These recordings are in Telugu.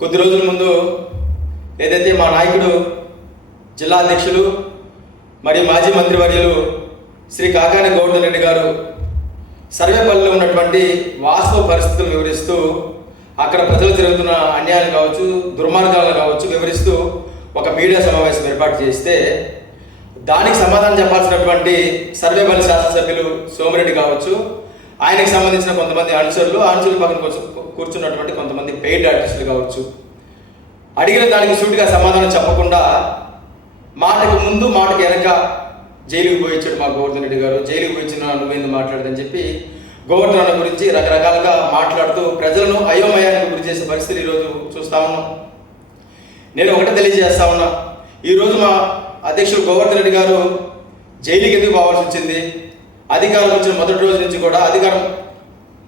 కొద్ది రోజుల ముందు ఏదైతే మా నాయకుడు జిల్లా అధ్యక్షులు మరియు మాజీ మంత్రివర్యులు శ్రీ కాకాని గౌడన్ రెడ్డి గారు సర్వేపల్లిలో ఉన్నటువంటి వాస్తవ పరిస్థితులు వివరిస్తూ అక్కడ ప్రజలు జరుగుతున్న అన్యాయాలు కావచ్చు దుర్మార్గాలు కావచ్చు వివరిస్తూ ఒక మీడియా సమావేశం ఏర్పాటు చేస్తే దానికి సమాధానం చెప్పాల్సినటువంటి సర్వేపల్లి శాసనసభ్యులు సోమిరెడ్డి కావచ్చు ఆయనకు సంబంధించిన కొంతమంది అనుచరులు అనుచరుల పక్కన కూర్చున్నటువంటి కొంతమంది పెయిడ్ ఆర్టిస్టులు కావచ్చు. అడిగిన దానికి సూటిగా సమాధానం చెప్పకుండా మాటకు ముందు మాటకు వెనక జైలుకి పోయించాడు మా గోవర్ధన్ రెడ్డి గారు. జైలుకి పోయించిన నువ్వేందు మాట్లాడదని చెప్పి గోవర్ధన్ అన్న గురించి రకరకాలుగా మాట్లాడుతూ ప్రజలను అయోమయానికి గురి చేసే పరిస్థితి ఈరోజు చూస్తా ఉన్నాం. నేను ఒకటే తెలియజేస్తా ఉన్నా. ఈరోజు మా అధ్యక్షుడు గోవర్ధన్ రెడ్డి గారు జైలుకి ఎందుకు పోవాల్సి వచ్చింది? అధికారం వచ్చిన మొదటి రోజు నుంచి కూడా అధికారం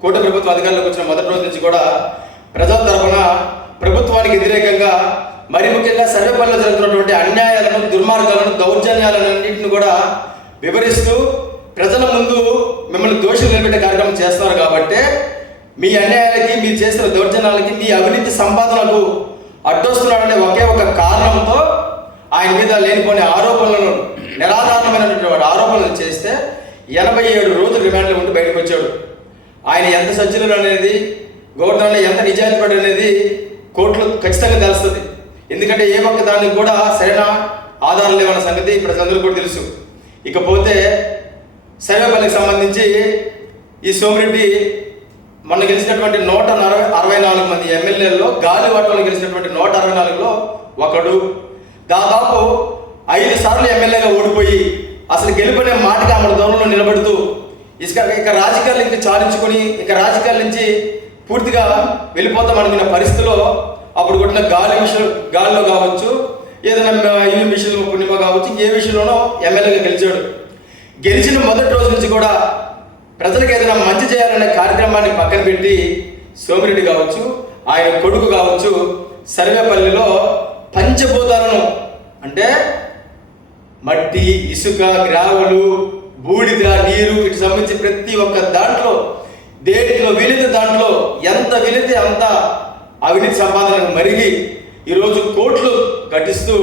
కోట ప్రభుత్వ అధికారంలోకి వచ్చిన మొదటి రోజు నుంచి కూడా ప్రజల తరఫున ప్రభుత్వానికి వ్యతిరేకంగా మరి ముఖ్యంగా సర్వేపల్లిలో జరుగుతున్నటువంటి అన్యాయాలను దుర్మార్గాలను దౌర్జన్యాలను అన్నింటిని కూడా వివరిస్తూ ప్రజల ముందు మిమ్మల్ని దోషులు నిలబెట్టే కార్యక్రమం చేస్తున్నారు కాబట్టి మీ అన్యాయాలకి మీరు చేసిన దౌర్జన్యాలకి మీ అవినీతి సంపాదనకు అడ్డొస్తున్నాడనే ఒకే ఒక కారణంతో ఆయన మీద లేనిపోని ఆరోపణలను నిరాధారణమైనటువంటి ఆరోపణలు చేస్తే ఎనభై ఏడు రోజులు రిమాండ్లో ఉండి బయటకు వచ్చాడు. ఆయన ఎంత సజ్జనులు అనేది గవర్నర్లో ఎంత నిజాయితీపడు అనేది కోర్టులో ఖచ్చితంగా తెలుస్తుంది. ఎందుకంటే ఏ ఒక్క దానికి కూడా సరైన ఆధారం లేవన్న సంగతి ప్రజలందరూ కూడా తెలుసు. ఇకపోతే సర్వేపల్లికి సంబంధించి ఈ సోమిరెడ్డి మొన్న గెలిచినటువంటి నూట అరవై నాలుగు మంది ఎమ్మెల్యేల్లో గాలివాటంలో గెలిచినటువంటి నూట అరవై నాలుగులో ఒకడు. దాదాపు ఐదు సార్లు ఎమ్మెల్యేగా ఓడిపోయి అసలు గెలుపనే మాటకి ఆమె దూరంలో నిలబడుతూ ఇసుక ఇక రాజకీయాల నుంచి చాలించుకొని ఇక రాజకీయాల నుంచి పూర్తిగా వెళ్ళిపోతాం అనుకున్న పరిస్థితిలో అప్పుడు కొట్టిన గాలి విషయం గాలిలో కావచ్చు ఏదైనా ఇల్లు విషయంలో పుణ్యమో కావచ్చు ఏ విషయంలోనో ఎమ్మెల్యేగా గెలిచాడు. గెలిచిన మొదటి రోజు నుంచి కూడా ప్రజలకు ఏదైనా మంచి చేయాలనే కార్యక్రమాన్ని పక్కన పెట్టి సోమిరెడ్డి కావచ్చు ఆయన కొడుకు కావచ్చు సర్వేపల్లిలో పంచభూతాలను అంటే మట్టి ఇసుక గ్రావులు బూడిద నీరు వీటికి సంబంధించి ప్రతి ఒక్క దాంట్లో దేనిలో విలిత దాంట్లో ఎంత విలితే అంత అవినీతి సంపాదనకు మరిగి ఈరోజు కోట్లు ఘటిస్తూ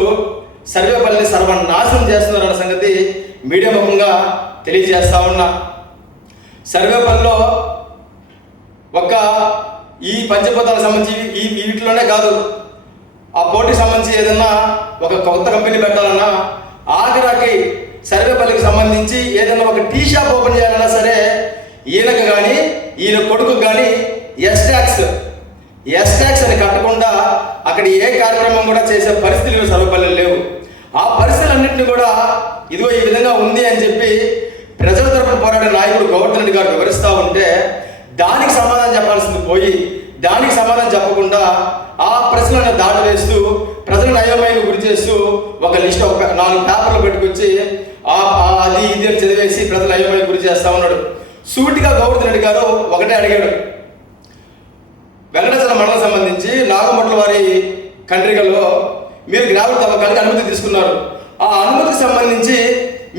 సర్వేపల్లిని సర్వనాశనం చేస్తున్నారన్న సంగతి మీడియా ముఖంగా తెలియజేస్తా ఉన్నా. సర్వేపల్లిలో ఒక ఈ పంచభూతాలకు సంబంధించి ఈ వీటిలోనే కాదు ఆ పోటీకి సంబంధించి ఏదన్నా ఒక కొత్త కంపెనీ పెట్టాలన్నా ఆగ్రాకి సర్వేపల్లికి సంబంధించి ఏదైనా ఒక టీ షాప్ ఓపెన్ చేయాలన్నా సరే ఈయనకు కానీ ఈయన కొడుకు కానీ ఎస్ ట్యాక్స్ ఎస్ ట్యాక్స్ అని కట్టకుండా అక్కడ ఏ కార్యక్రమం కూడా చేసే పరిస్థితులు సర్వపల్లి లేవు. ఆ పరిస్థితులన్నింటినీ కూడా ఇదిగో ఈ విధంగా ఉంది అని చెప్పి ప్రజల తరపున పోరాడే నాయకుడు గౌతమ్ రెడ్డి గారు వివరిస్తూ ఉంటే దానికి సమాధానం చెప్పాల్సింది పోయి దానికి సమాధానం చెప్పకుండా ఆ ప్రశ్నలను దాటి వేస్తూ ప్రజలను అయోమయం గురి చేస్తూ ఒక లిస్ట్ ఒక నాలుగు పేపర్లు పెట్టుకొచ్చి ఆ అది ఇది అని చదివేసి ప్రజలు అయోమయం గురి చేస్తా ఉన్నాడు. సూటిగా గౌరవ రెడ్డి గారు ఒకటే అడిగాడు. వెంకటేశ్వర మండలం సంబంధించి నాగమట్ల వారి కండ్రికల్లో మీరు గ్రామ తవ్వకానికి అనుమతి తీసుకున్నారు. ఆ అనుమతికి సంబంధించి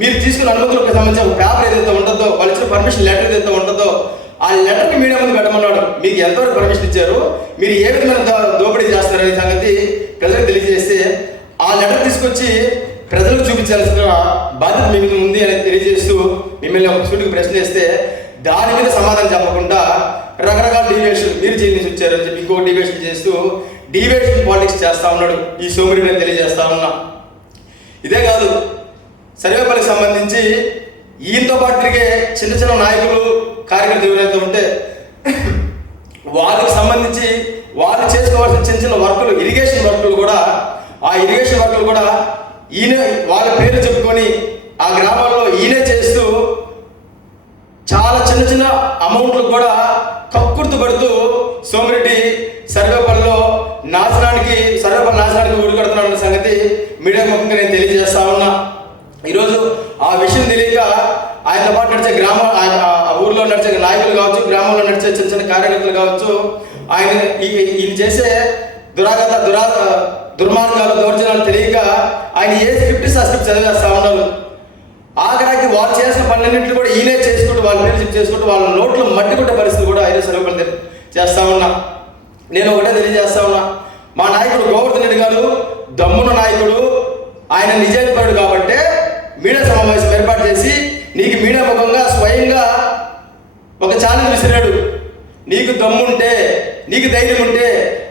మీరు తీసుకున్న అనుమతులకు సంబంధించి ఒక పేపర్ ఏదైతే ఉంటుందో వాళ్ళు ఇచ్చిన పర్మిషన్ లెటర్ ఏదైతే ఉంటుందో ఆ లెటర్ని మీడియా ముందు పెట్టమన్నాడు. మీకు ఎంతవరకు పర్మిషన్ ఇచ్చారు? మీరు ఏ విధంగా దోపిడీ చేస్తారనే సంగతి ప్రజలకు తెలియజేస్తే ఆ లెటర్ తీసుకొచ్చి ప్రజలకు చూపించాల్సిన బాధ్యత మీ మీద ఉంది అని తెలియజేస్తూ మిమ్మల్ని ఒక సూటికి ప్రశ్న దాని మీద సమాధానం చెప్పకుండా రకరకాల డీవియేషన్ మీరు జైలు వచ్చారని చెప్పి ఇంకో డీవియేషన్ చేస్తూ డీవియేషన్ పాలిటిక్స్ చేస్తా ఉన్నాడు ఈ సోమరి నేను తెలియజేస్తా ఉన్నా. ఇదే కాదు సర్వేపల్లికి సంబంధించి వీళ్ళతో పాటు చిన్న చిన్న నాయకులు కార్యకర్తలు ఎవరైతే ఉంటే వాళ్ళకి సంబంధించి వాళ్ళు చేసుకోవాల్సిన చిన్న చిన్న వర్కులు ఇరిగేషన్ వర్కులు కూడా ఆ ఇరిగేషన్ వర్కులు కూడా ఈయన వాళ్ళ పేర్లు చెప్పుకొని ఆ గ్రామాల్లో ఈయనే చేస్తూ చాలా చిన్న చిన్న అమౌంట్లు కూడా కక్కుర్తు పడుతూ సోమిరెడ్డి సర్వేపల్లిలో నాశనానికి సర్వేపల్లి నాశనానికి ఊరుకడుతున్నాడు సంగతి మీడియా ముఖంగా నేను తెలియజేస్తా ఉన్నా. ఈరోజు కార్యకర్తలు కావచ్చు ఆయన ఈయన చేసే దురాగత దురా దుర్మార్గాలు దౌర్జనాలు తెలియక ఆయన ఏ స్క్రిప్ట్ ఆ స్క్రిప్ట్ చదివేస్తా ఉన్నారు. ఆఖరాకి వాళ్ళు చేసిన పనులన్నింటినీ కూడా ఈయనే చేసుకుంటూ వాళ్ళ లీడర్షిప్ చేసుకుంటూ వాళ్ళ నోట్లో మట్టుకుంటే పరిస్థితి కూడా ఆయన సెలవులు చేస్తా ఉన్నా. నేను ఒకటే తెలియజేస్తా ఉన్నా. మా నాయకుడు గోవర్ధన్ రెడ్డి గారు దమ్మున నాయకుడు ఆయన నిజాయితీపరుడు కాబట్టే మీడియా సమావేశం ఏర్పాటు చేసి నీకు మీడియా ముఖంగా స్వయంగా ఒక ఛానల్ విసిరాడు. నీకు దమ్ముంటే నీకు ధైర్యం ఉంటే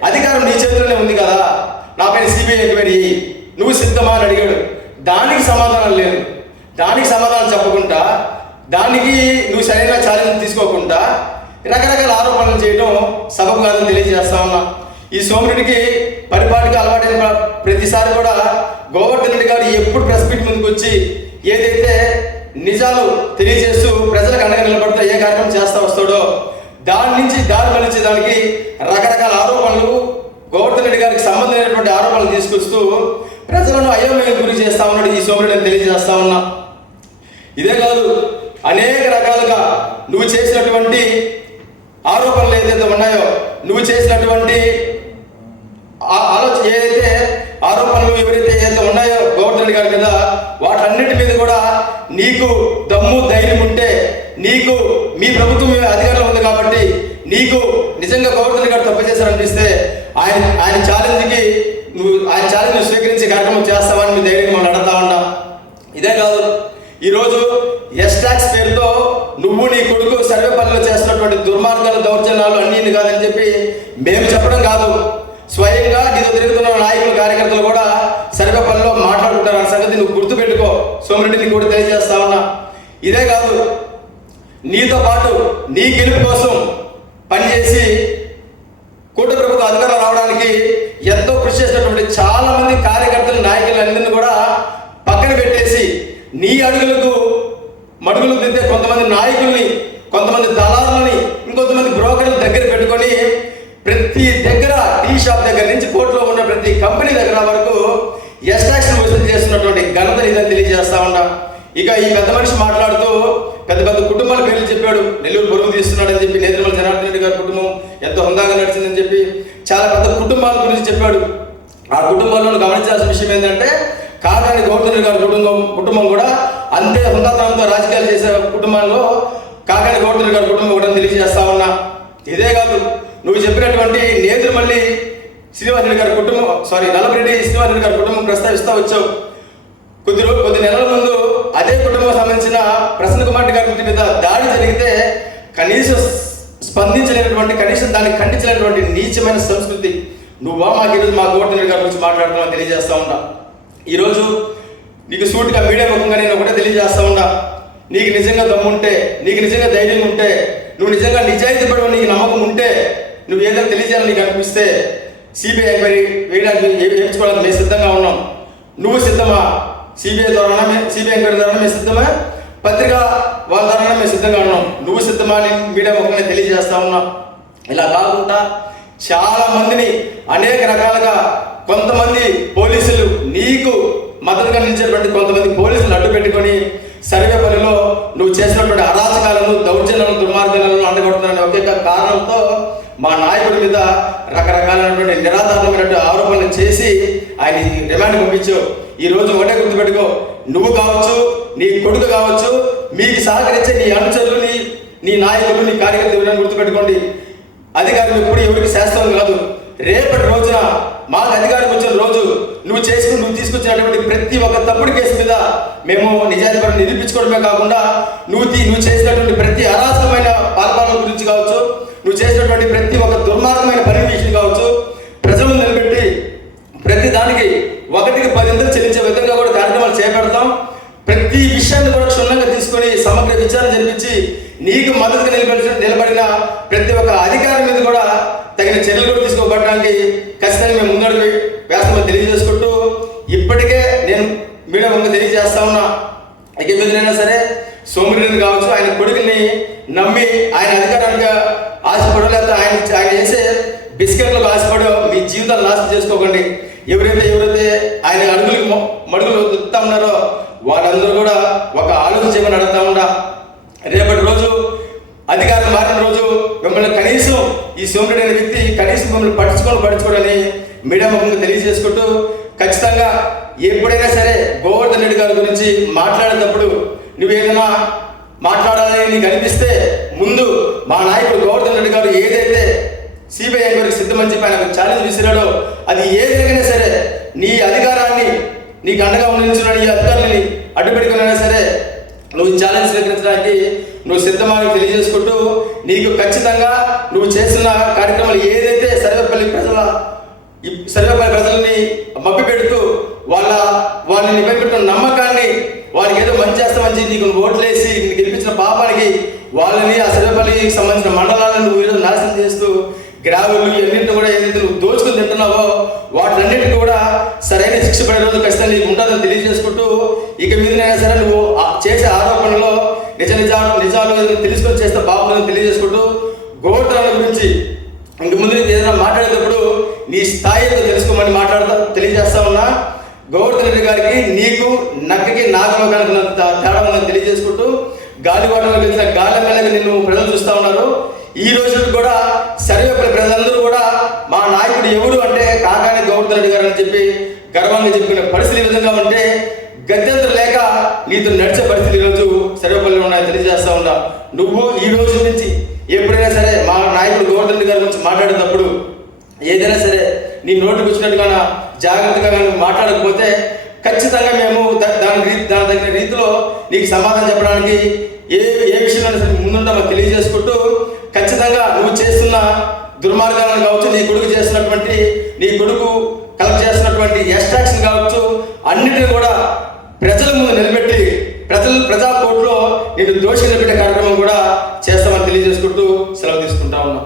అధికారం నీ చేతిలోనే ఉంది కదా. నా పైన సిబిఐ ఎంక్వైరీ నువ్వు సిద్ధమా అని అడిగాడు. దానికి సమాధానం లేదు. దానికి సమాధానం చెప్పకుండా దానికి నువ్వు సరైన ఛాలెంజ్ తీసుకోకుండా రకరకాల ఆరోపణలు చేయడం సభకు కాదని తెలియజేస్తా ఉన్నా. ఈ సోమిరెడ్డికి పరిపాటికి అలవాటైన ప్రతిసారి కూడా గోవర్ధన్ రెడ్డి గారు ఎప్పుడు ప్రెస్ మీట్ ముందుకు వచ్చి ఏదైతే నిజాలు తెలియజేస్తూ ప్రజలకు అండగా నిలబడుతూ ఏ కార్యక్రమం చేస్తా వస్తాడో దాని నుంచి దారి మళ్ళించే దానికి రకరకాల ఆరోపణలు గోవర్ధన్ రెడ్డి గారికి సంబంధమైనటువంటి ఆరోపణలు తీసుకొస్తూ ప్రజలను అయోమయం గురి చేస్తా ఉన్నాడు ఈ సోమరుడు తెలియజేస్తా ఉన్నా. ఇదే కాదు అనేక రకాలుగా నువ్వు చేసినటువంటి ఆరోపణలు ఏదైతే ఉన్నాయో నువ్వు చేసినటువంటి ఆ- ఆలోచన ఏదైతే ఆరోపణలు ఎవరైతే ఏదైతే ఉన్నాయో గోవర్ధన్ గారి మీద వాటన్నిటి కాబట్టి నీకు నిజంగా గోవర్ధన్ గారు తప్పు చేశారనిపిస్తే ఆయన ఆయన ఛాలెంజ్కి నువ్వు ఆయన ఛాలెంజ్ స్వీకరించి కార్యక్రమం చేస్తావని మీ ధైర్యం మనం అడుగుతా ఉన్నా ఇదే కాదు ఈరోజు ఎస్ ట్యాక్స్ పేరుతో నువ్వు నీ కొడుకు సర్వే పనులు చేస్తున్నటువంటి దుర్మార్గాలు దౌర్జన్యాలు అన్ని కాదని చెప్పి మేము చెప్పడం కాదు. స్వయంగా నీతో తిరుగుతున్న నాయకులు కార్యకర్తలు కూడా సర్వే పనిలో మాట్లాడుకుంటారు. ఆ సంగతి నువ్వు గుర్తుపెట్టుకో. సోమిరెడ్డిని నీకు కూడా తెలియజేస్తా ఉన్నా. ఇదే కాదు నీతో పాటు నీ గెలుపు కోసం పనిచేసి కూట ప్రభుత్వ అధికారం రావడానికి ఎంతో కృషి చేసినటువంటి చాలా మంది కార్యకర్తలు నాయకులు అందరినీ కూడా పక్కన పెట్టేసి నీ అడుగులకు మడుగులు దిద్దే కొంతమంది నాయకుల్ని కొంతమంది దళారులని ఇంకొంతమంది బ్రోకర్ల దగ్గర పెట్టుకొని ప్రతి దగ్గర టీ షాప్ దగ్గర నుంచి కోర్టులో ఉన్న ప్రతి కంపెనీ దగ్గర వరకు ఎస్టాక్షన్ వసూలు చేస్తున్నటువంటి ఘనత ఇదని తెలియజేస్తా ఉన్నా. ఇక ఈ పెద్ద మనిషి మాట్లాడుతూ పెద్ద పెద్ద కుటుంబాల పేర్లు చెప్పాడు. నెల్లూరు బరువు తీస్తున్నాడని చెప్పి నేత్రమల జనార్దన్ రెడ్డి గారి కుటుంబం ఎంతో హుందాగా నడిచిందని చెప్పి చాలా పెద్ద కుటుంబాల గురించి చెప్పాడు. ఆ కుటుంబంలో గమనించాల్సిన విషయం ఏంటంటే కాదాని గౌతమ్ గారి కుటుంబం కుటుంబం కూడా అంతే హుందాతనంతో రాజకీయాలు చేసే కుటుంబాల్లో కాకాని గౌతమ్ గారి కుటుంబం కూడా తెలియజేస్తా ఉన్నా. ఇదే కాదు నువ్వు చెప్పినటువంటి నేత్రమల్లి శ్రీనివాసరెడ్డి గారి కుటుంబం సారీ నల్లపరెడ్డి శ్రీనివాసరెడ్డి గారి కుటుంబం ప్రస్తావిస్తా వచ్చావు. కొద్ది రోజు కొద్ది నెలల ముందు కనీసం స్పందించలేనటువంటి కనీసం దాన్ని ఖండించలేనటువంటి నీచమైన సంస్కృతి నువ్వా మాకు ఈరోజు మా గోవర్ధన్ గారి గురించి మాట్లాడుతున్నా తెలియజేస్తా ఉన్నా. ఈరోజు నీకు సూటిగా మీడియా ముఖంగా నేను ఒకటే తెలియజేస్తా ఉన్నా. నీకు నిజంగా దమ్ముంటే నీకు నిజంగా ధైర్యం ఉంటే నువ్వు నిజంగా నిజాయితీ పడవ నీకు నమ్మకం ఉంటే నువ్వు ఏదైనా తెలియజేయాలని నీకు అనిపిస్తే సిబిఐ మరి వేయడానికి వేయించుకోవడానికి మేము సిద్ధంగా ఉన్నాం. నువ్వు సిద్ధమా? సిబిఐ ద్వారా సిబిఐ ఎంక్వైరీ ద్వారా మేము సిద్ధమా? పత్రిక వాళ్ళ ద్వారా మేము సిద్ధంగా ఉన్నాం. నువ్వు సిద్ధమా అని మీడియా ముఖంగా తెలియజేస్తా ఉన్నాం. ఇలా కాకుండా చాలా మందిని అనేక రకాలుగా కొంతమంది పోలీసులు నీకు మద్దతుగా నిలిచేటువంటి కొంతమంది పోలీసులు అడ్డు పెట్టుకొని సర్వేపల్లిలో నువ్వు చేసినటువంటి అరాచకాలను దౌర్జన్యాలను దుర్మార్గాలను అండగొడుతున్నారనే ఒకే ఒక కారణంతో మా నాయకుడి మీద రకరకాలైనటువంటి నిరాధారణమైనటువంటి ఆరోపణలు చేసి ఆయన రిమాండ్ పంపించావు. ఈ రోజు ఒకటే గుర్తుపెట్టుకో. నువ్వు కావచ్చు నీ కొడుకు కావచ్చు మీకు సహకరించే నీ అనుచరులు నీ నీ నాయకులు నీ కార్యకర్తలు ఎవరైనా గుర్తుపెట్టుకోండి. అధికారం ఎప్పుడు ఎవరికి శాస్త్రం కాదు. రేపటి రోజున మాకు అధికారం వచ్చిన రోజు నువ్వు చేసుకుని నువ్వు తీసుకొచ్చినటువంటి ప్రతి ఒక్క తప్పుడు కేసు మీద మేము నిజాధిపరం నిరూపించుకోవడమే కాకుండా నువ్వు తీ- నువ్వు చేసినటువంటి ప్రతి అరాచకమైన పాల్పాలన గురించి కావచ్చు నువ్వు చేసినటువంటి ప్రతి ఒక్క దుర్మార్గమైన పని విషయం కావచ్చు ప్రజలను నిలబెట్టి ప్రతి దానికి ఒకటికి పదింతలు చెల్లించే విధంగా కూడా కార్యక్రమాలు చేపడతాం. ప్రతి విషయాన్ని కూడా క్షుణ్ణంగా తీసుకొని సమగ్ర విచారణ జరిపించి నీకు మద్దతుగా నిలబడి నిలబడిన ప్రతి ఒక్క అధికారి మీద కూడా తగిన చర్యలు కూడా తీసుకోబడడానికి ఖచ్చితంగా మేము ముందడుగు వేస్తామని తెలియజేసుకుంటూ ఇప్పటికే నేను మీడియా ముందు తెలియజేస్తా ఉన్నా. ఇక మీదైనా సరే సోమిరెడ్డిని కావచ్చు ఆయన కొడుకుని నమ్మి ఆయన అధికారానికి ఆశపడో లేకపోతే ఆయన ఆయన చేసే బిస్కెట్లకు ఆశపడో మీ జీవితాలు నాశనం చేసుకోకండి. ఎవరైతే ఎవరైతే ఆయన అడుగులు మడుగులు దుత్తా ఉన్నారో వాళ్ళందరూ కూడా ఒక ఆలోచన చేయమని అడుగుతా ఉండా రేపటి రోజు అధికారం మారిన రోజు మిమ్మల్ని కనీసం ఈ సోమిరెడ్డి అనే వ్యక్తి కనీసం మిమ్మల్ని పట్టించుకొని పట్టించుకోవడని మీడియా ముఖంగా తెలియజేసుకుంటూ ఖచ్చితంగా ఎప్పుడైనా సరే గోవర్ధన్ రెడ్డి గారి గురించి మాట్లాడేటప్పుడు నువ్వేదైనా మాట్లాడాలని నీకు అనిపిస్తే ముందు మా నాయకుడు గోవర్ధన్ రెడ్డి గారు ఏదైతే సిబిఐ ఎంక్వైరీకి సిద్ధమని చెప్పి ఆయన ఛాలెంజ్ విసిరాడో అది ఏదైనా సరే నీ అధికారం నీకు అండగా ఉండించిన ఈ అధికారులని అడ్డుపెట్టుకునైనా సరే. నువ్వు ఛాలెంజ్ స్వీకరించడానికి నువ్వు సిద్ధమని తెలియజేసుకుంటూ నీకు ఖచ్చితంగా నువ్వు చేస్తున్న కార్యక్రమాలు ఏదైతే సర్వేపల్లి ప్రజల సర్వేపల్లి ప్రజల్ని మభ్య పెడుతూ వాళ్ళ వాళ్ళని నిలబెట్టిన నమ్మకాన్ని వారికి ఏదో మంచి చేస్తామని నీకు ఓట్లేసి నీకు గెలిపించిన పాపానికి వాళ్ళని ఆ సర్వేపల్లికి సంబంధించిన మండలాలను నువ్వు ఈరోజు నాశనం చేస్తూ గ్రావులు ఇవన్నింటిని కూడా ఏదైతే నువ్వు దోచుకుని తింటున్నావో శిక్ష పడే రోజు ఖచ్చితంగా నీకు ఉంటుందని తెలియజేసుకుంటూ ఇక మీదనైనా సరే నువ్వు ఆ చేసే ఆరోపణలో నిజ నిజాలు నిజాలు తెలుసుకొని చేస్తే బాగుందని తెలియజేసుకుంటూ గోత్రాల గురించి ఇంక ముందు నీకు ఏదైనా మాట్లాడేటప్పుడు నీ స్థాయితో తెలుసుకోమని మాట్లాడతా తెలియజేస్తా ఉన్నా. గోవర్ధన్ గారికి నీకు నక్కకి నాగమకానికి తేడా ఉందని తెలియజేసుకుంటూ గాలివాటంలో గెలిచిన గాలి మేళకి నిన్ను ప్రజలు చూస్తా ఉన్నారు. ఈ రోజు కూడా సర్వేపల్లి ప్రజలందరూ కూడా మా నాయకుడు ఎవరు అంటే కాకాని గోవర్ధన్ రెడ్డి గారు అని చెప్పి గర్వంగా చెప్పిన పరిస్థితి విధంగా ఉంటే గత్యంతరం లేక నీతో నడిచే పరిస్థితి ఈరోజు సర్వపల్లి ఉన్నాయి తెలియజేస్తా ఉన్నా. నువ్వు ఈ రోజు నుంచి ఎప్పుడైనా సరే మా నాయకుడు గోవర్ధన్ గారి గురించి మాట్లాడేటప్పుడు ఏదైనా సరే నీ నోటికి వచ్చినట్టుగా జాగ్రత్తగా కానీ మాట్లాడకపోతే ఖచ్చితంగా మేము దాని రీ దాని తగిన రీతిలో నీకు సమాధానం చెప్పడానికి ఏ ఏ విషయంలో ముందుంటా మాకు తెలియజేసుకుంటూ ఖచ్చితంగా నువ్వు చేస్తున్న దుర్మార్గాలను కావచ్చు నీ కొడుకు చేస్తున్నటువంటి నీ కొడుకు కలెక్ట్ చేస్తున్నటువంటి ఎక్స్ట్రాక్షన్ కావచ్చు అన్నిటిని కూడా ప్రజల ముందు నిలబెట్టి ప్రజలు ప్రజా కోర్టులో నేను దోషి నిలబెట్టే కార్యక్రమం కూడా చేస్తామని తెలియజేసుకుంటూ సెలవు తీసుకుంటా ఉన్నాం.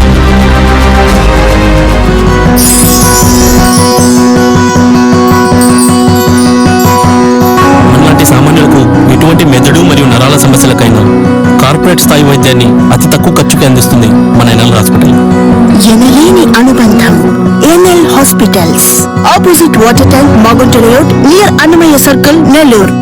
తక్కువ ఖర్చుకి అందిస్తుంది మన ఎన్ఎల్ హాస్పిటల్. ఎనలేని అనుబంధం NL hospitals. Opposite water tank Magunta road near Annamayya circle Nellore